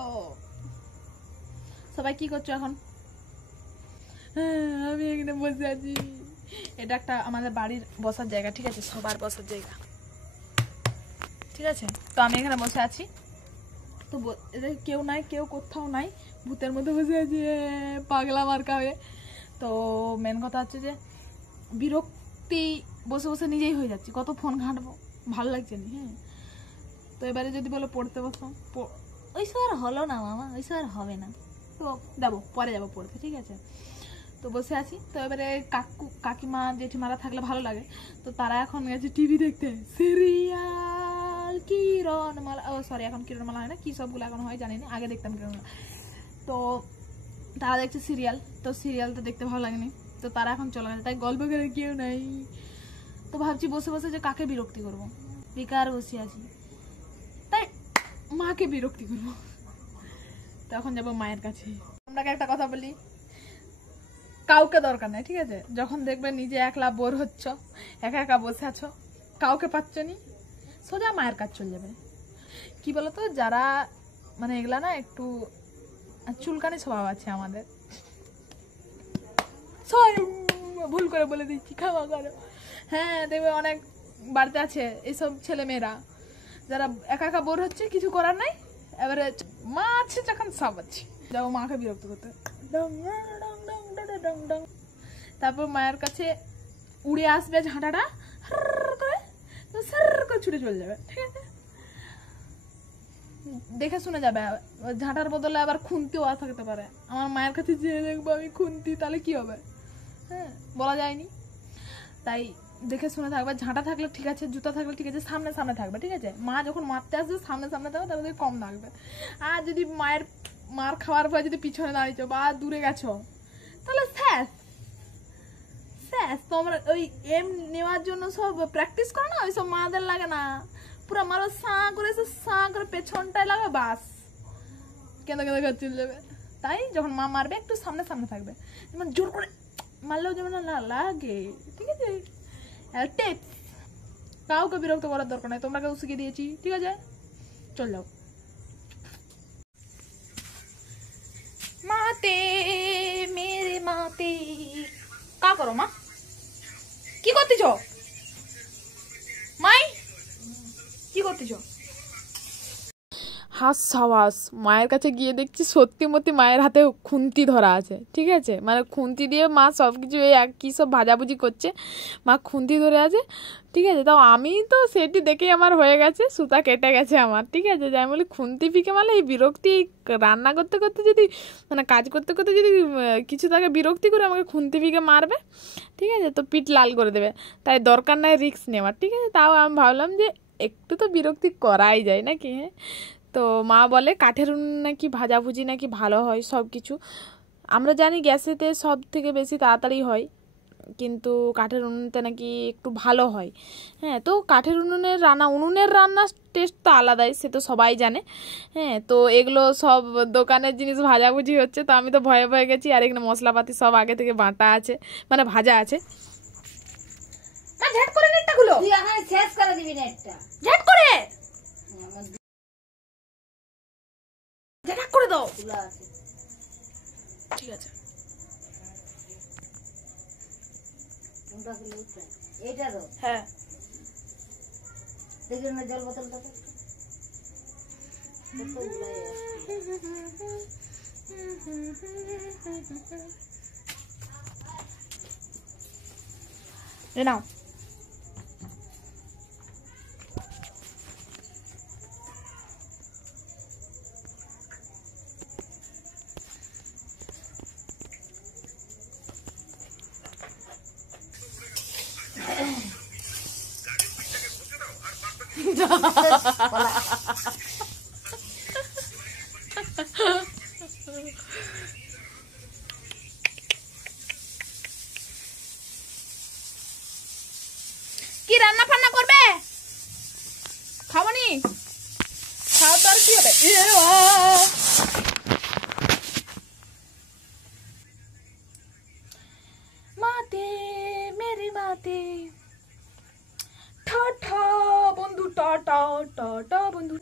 তো সবাই কি করছো এখন? আমি এখানে বসে আছি। এটা একটা আমাদের বাড়ির বসার জায়গা, ঠিক আছে, সবার বসার জায়গা, ঠিক আছে। তো আমি এখানে বসে আছি, তো এদের কেউ নাই, কেউ কোথাও নাই, ভূতের মধ্যে বসে আছি পাগলা মার্কা হয়ে। তো মেন কথা হচ্ছে যে বিরক্তি বসে বসে নিজেই হয়ে যাচ্ছি, কত ফোন ঘাঁটবো, ভালো লাগছে না। হ্যাঁ, তো এবারে যদি বলো পড়তে বসো, ওইসব আর হলো না মামা, ওইসব আর হবে না, তো যাবো পরে যাবো পড়তে, ঠিক আছে। তো বসে আছি, তো এবারে কাকিমা জেঠিমারা থাকলে ভালো লাগে, তো তারা এখন গেছে টিভি দেখতে, সিরিয়াল কিরণমালা, ও সরি এখন কিরণমালা হয় না, কি সবগুলো এখন হয় জানি না, আগে দেখতাম কিরণমালা। তো তারা দেখছে সিরিয়াল, তো সিরিয়াল তো দেখতে ভালো লাগেনি, তো তারা এখন চলে গেছে, তাই গল্প করে কেউ নাই। তো ভাবছি বসে বসে যে কাকে বিরক্তি করবো, বেকার বসে আছি, তাই মাকে বিরক্তি করবো। তো এখন যাবো মায়ের কাছে। আপনাকে একটা কথা বলি, কাউকে দরকার নাই, ঠিক আছে। যখন দেখবে নিজে একলা বোর হচ্ছ, একা একা বসে আছো, কাউকে পাচ্ছ নি, সোজা মায়ের কাছে চলে যাবে। কি বলতো, যারা মানে এগুলা না একটু চুলকানি স্বভাব আছে আমাদের, ভুল করে বলে দিচ্ছি, ক্ষমা করো। হ্যাঁ, দেখবে অনেক বাড়িতে আছে এইসব ছেলে মেয়েরা যারা একা একা বোর হচ্ছে, কিছু করার নাই, এবারে মা আছে যখন সব আছে, যাবো মাকে বিরক্ত করতে, তারপর মায়ের কাছে উড়ে আসবে ঝাঁটাটা করে, ছুটে চলে যাবে, ঠিক আছে, দেখে শুনে যাবে। ঝাঁটার বদলে আবার খুন্তিও থাকতে পারে, আমার মায়ের কাছে যেয়ে দেখবো আমি খুন্তি, তাহলে কি হবে? হ্যাঁ, বলা যায়নি, তাই দেখে শুনে থাকবে। ঝাঁটা থাকলে ঠিক আছে, জুতা থাকলে ঠিক আছে, সামনে সামনে থাকবে, ঠিক আছে। মা যখন মারতে আসবে সামনে সামনে থাকবে, তাহলে কম থাকবে। আর যদি মার খাওয়ার পর যদি পিছনে দাঁড়িয়েছো বা দূরে গেছো, তাহলে শেষ। তোমরা ওই এম নেওয়ার জন্য সব প্র্যাকটিস করো না, ওইসব মাদের লাগে না, পুরো মারো সাঁ করে পেছনটায় লাগবে, বাস কেঁদে কেঁদে ঘর চলে যাবে। তাই যখন মা মারবে একটু সামনে সামনে থাকবে, যেমন জোর করে মারলেও যেমন না লাগে, ঠিক আছে। টিপস, কাউকে বিরক্ত করার দরকার নাই, তোমরা কেউ শিখিয়ে দিয়েছি, ঠিক আছে, চল যাও। মাতে মেরে মাতে, কা করো মা, কি করতেছ মাই, কি করতেছ? হাস মায়ের কাছে গিয়ে দেখছি সত্যি মতি মায়ের হাতে খুন্তি ধরা আছে, ঠিক আছে, মানে খুন্তি দিয়ে মা সবকিছু কি সব ভাজাভুজি করছে, মা খুন্তি ধরে আছে, ঠিক আছে। তাও আমি তো সেটি দেখেই আমার হয়ে গেছে, সুতা কেটে গেছে আমার, ঠিক আছে। যে আমি বলি খুন্তি ফিকে মারলে এই বিরক্তি, রান্না করতে করতে যদি মানে কাজ করতে করতে যদি কিছু তাকে বিরক্তি করে আমাকে খুন্তি ফিকে মারবে, ঠিক আছে, তো পিঠ লাল করে দেবে, তাই দরকার নাই রিস্ক নেওয়ার, ঠিক আছে। তাও আমি ভাবলাম যে একটু তো বিরক্তি করাই যায় নাকি। হ্যাঁ, তো মা বলে কাঠের উনুন নাকি ভাজাভুজি নাকি ভালো হয় সব কিছু। আমরা জানি গ্যাসেতে সব থেকে বেশি তাড়াতাড়ি হয়, কিন্তু কাঠের উনুনতে নাকি একটু ভালো হয়। হ্যাঁ, তো কাঠের উনুনের রান্নার টেস্ট তো আলাদাই, সে তো সবাই জানে। হ্যাঁ, তো এগুলো সব দোকানের জিনিস ভাজাভুজি হচ্ছে, তো আমি তো ভয়ে ভয়ে গেছি। আর এখানে মশলাপাতি সব আগে থেকে বাটা আছে, মানে ভাজা আছে। ঝট করে নেটটা গুলো তুই এখন শেষ করে দিবি, নেটটা ঝট করে করে দাও, ঠিক আছে। হ্যাঁ, দেখুন না জল বোতলটা নাও। কি রান্না ফান্না করবে? খাওনি? খাও তো আর কি হবে। মাতে মেরি মাতে, টাটা বন্ধু, টাটা টাটা বন্ধু,